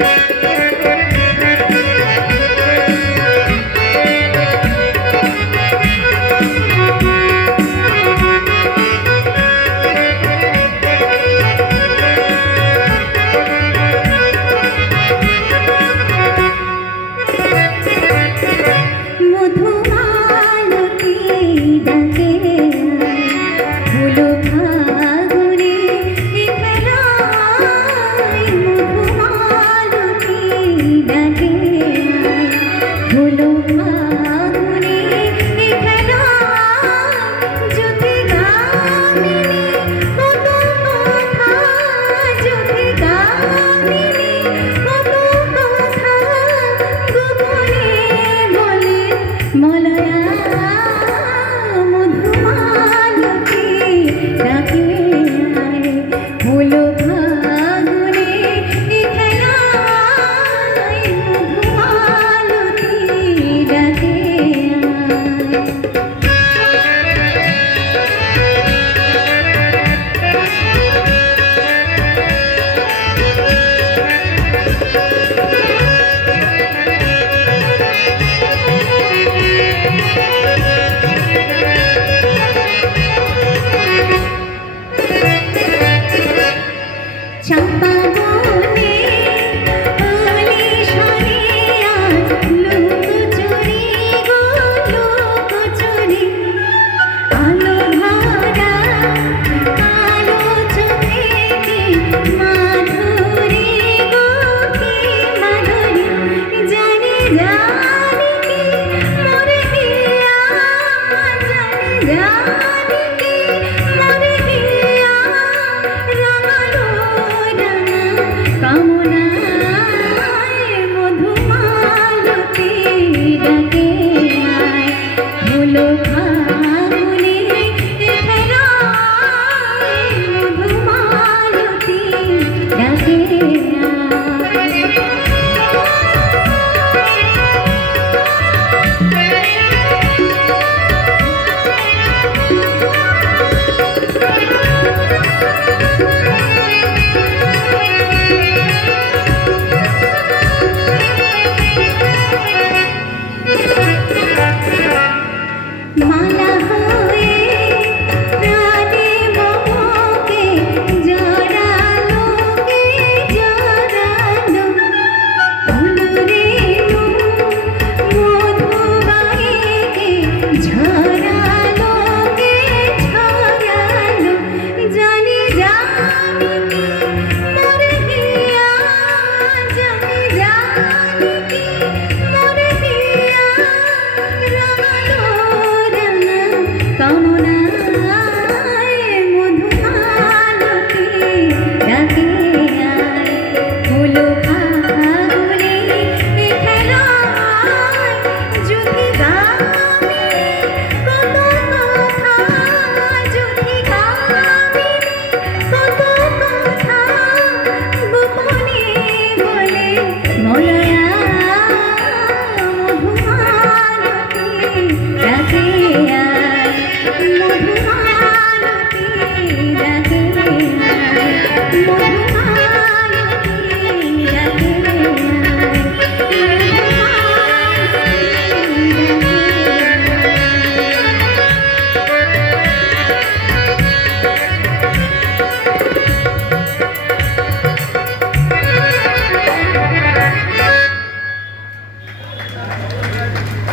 Música 上班。